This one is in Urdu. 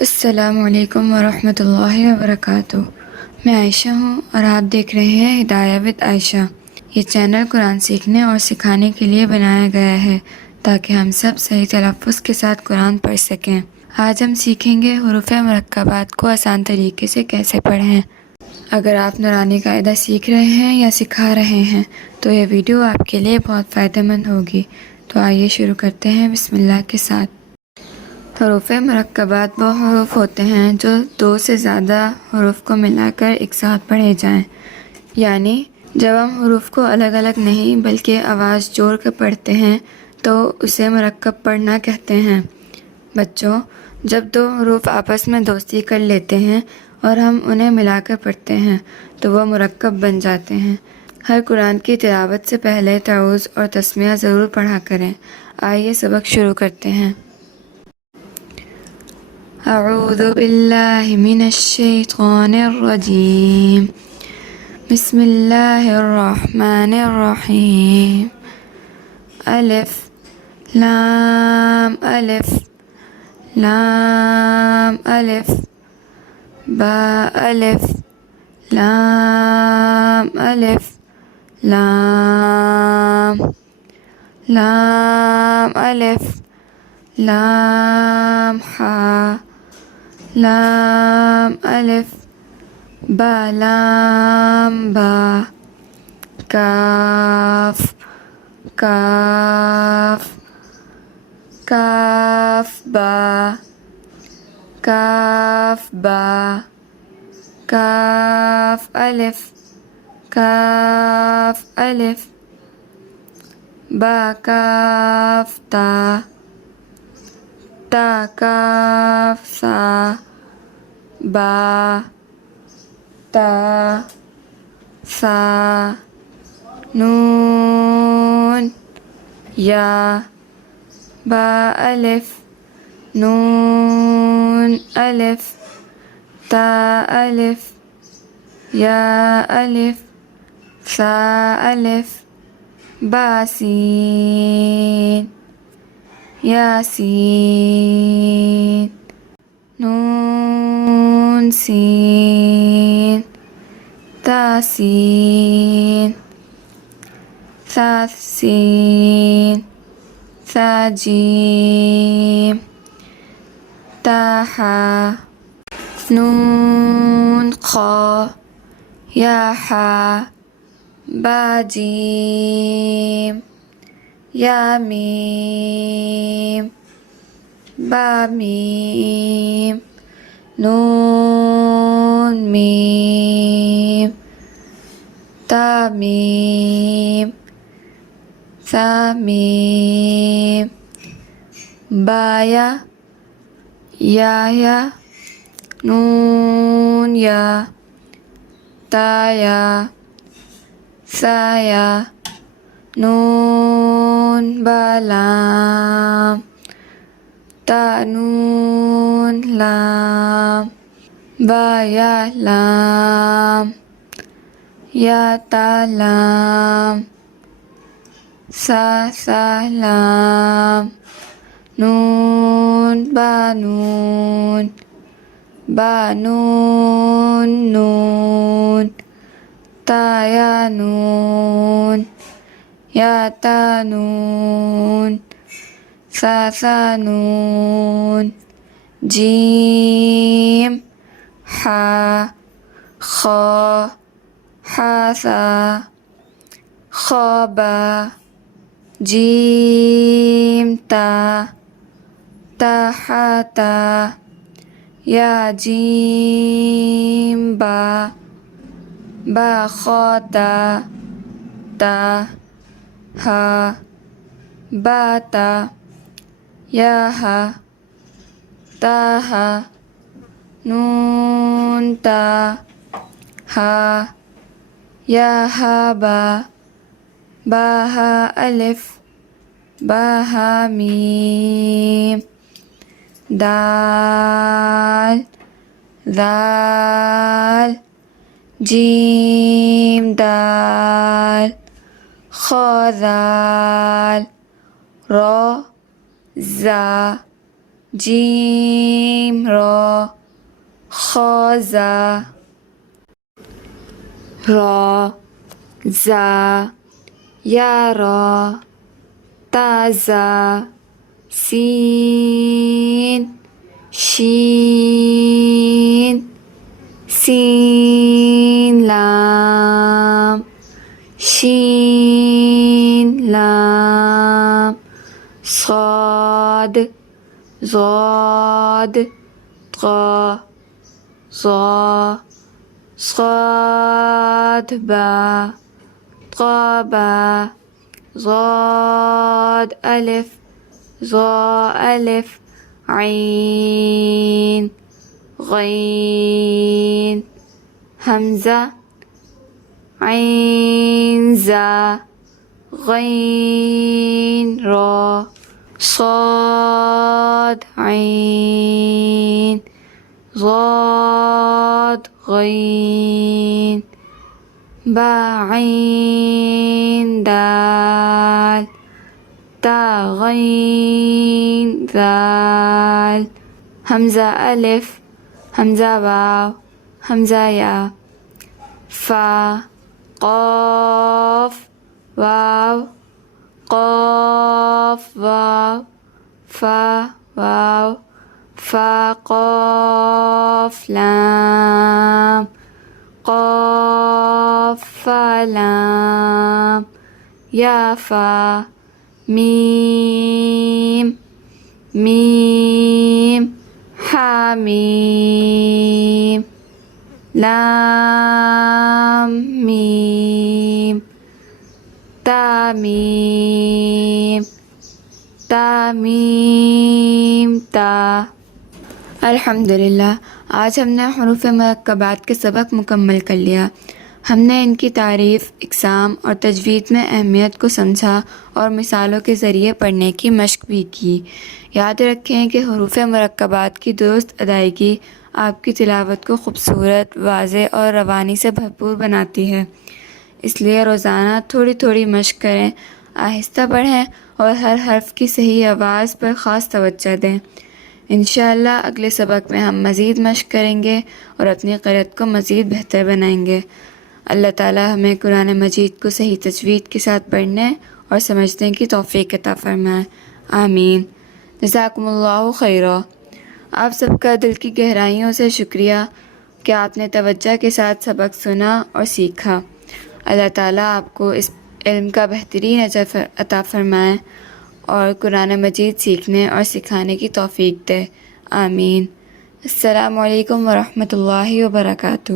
السلام علیکم ورحمۃ اللہ وبرکاتہ۔ میں عائشہ ہوں اور آپ دیکھ رہے ہیں ہدایہ ود عائشہ۔ یہ چینل قرآن سیکھنے اور سکھانے کے لیے بنایا گیا ہے تاکہ ہم سب صحیح تلفظ کے ساتھ قرآن پڑھ سکیں۔ آج ہم سیکھیں گے حروف مرکبات کو آسان طریقے سے کیسے پڑھیں۔ اگر آپ نورانی قاعدہ سیکھ رہے ہیں یا سکھا رہے ہیں تو یہ ویڈیو آپ کے لیے بہت فائدہ مند ہوگی۔ تو آئیے شروع کرتے ہیں بسم اللہ کے ساتھ۔ حروف مرکبات وہ حروف ہوتے ہیں جو دو سے زیادہ حروف کو ملا کر ایک ساتھ پڑھے جائیں، یعنی جب ہم حروف کو الگ الگ نہیں بلکہ آواز جوڑ کر پڑھتے ہیں تو اسے مرکب پڑھنا کہتے ہیں۔ بچوں، جب دو حروف آپس میں دوستی کر لیتے ہیں اور ہم انہیں ملا کر پڑھتے ہیں تو وہ مرکب بن جاتے ہیں۔ ہر قرآن کی تلاوت سے پہلے تعوذ اور تسمیہ ضرور پڑھا کریں۔ آئیے سبق شروع کرتے ہیں۔ اعوذ باللہ من الشیطان الرجیم، بسم اللہ الرحمن الرحیم۔ الف لام الف لام الف، با الف لام الف لام، لام الف لام حا، لام الف با لام با، کاف کاف کاف با، کاف با، کاف الف کاف الف، با کاف تا، تا کاف سا، با تا سا، نون یا، با الف نون الف، تا الف یا الف، سا الف، با سین یاسین، نون سین، تا سین، ثا سین، ثا جیم، تا حا، نون خا، یا حا، با جیم، یا میم، با میم، نون میم، تا میم، ثا میم، با یا، نون یا، تا یا، ثا یا، نون با لام، تا نون لام، با یا لام، یا تا لام، سا لام، نون با نون، با نون نون، تا یا نون، یا تا نون، سا نون، جیم حا، خا، حا سا، خا با، جیم تا، تا حا تا، یا جیم با، با خا تا، تا ہا، با تا، یا ہا، تا ہا، نون تا، ہا، یا ہا با، با ہا الف، با ہا میم، دال ذال، جیم دال، خا ذال، را زا، جیم را خا زا را زا یا را تا زا سین شین سین لام شین لام صاد ضاد طا ظا صاد با طا با ضاد ألف ظا ألف عين غين همزة عين زا غين را صاد عين ضاد غين با عين دال تا غين ذال همزة ألف همزة واو همزة يا فا قاف واو قاف واو فا واو فا قاف لام قاف فا لام يا فا ميم ميم حاميم لام ميم تاميم تاميم تا الحمدللہ آج ہم نے حروف مرکبات کے سبق مکمل کر لیا۔ ہم نے ان کی تعریف، اقسام اور تجوید میں اہمیت کو سمجھا اور مثالوں کے ذریعے پڑھنے کی مشق بھی کی۔ یاد رکھیں کہ حروف مرکبات کی درست ادائیگی آپ کی تلاوت کو خوبصورت، واضح اور روانی سے بھرپور بناتی ہے۔ اس لیے روزانہ تھوڑی تھوڑی مشق کریں، آہستہ پڑھیں اور ہر حرف کی صحیح آواز پر خاص توجہ دیں۔ انشاءاللہ اگلے سبق میں ہم مزید مشق کریں گے اور اپنی قرأت کو مزید بہتر بنائیں گے۔ اللہ تعالی ہمیں قرآن مجید کو صحیح تجوید کے ساتھ پڑھنے اور سمجھنے کی توفیق عطا فرمائے، آمین۔ جزاکم اللہ خیرا۔ آپ سب کا دل کی گہرائیوں سے شکریہ کہ آپ نے توجہ کے ساتھ سبق سنا اور سیکھا۔ اللہ تعالیٰ آپ کو اس علم کا بہترین اجر عطا فرمائے اور قرآن مجید سیکھنے اور سکھانے کی توفیق دے، آمین۔ السلام علیکم ورحمۃ اللہ وبرکاتہ۔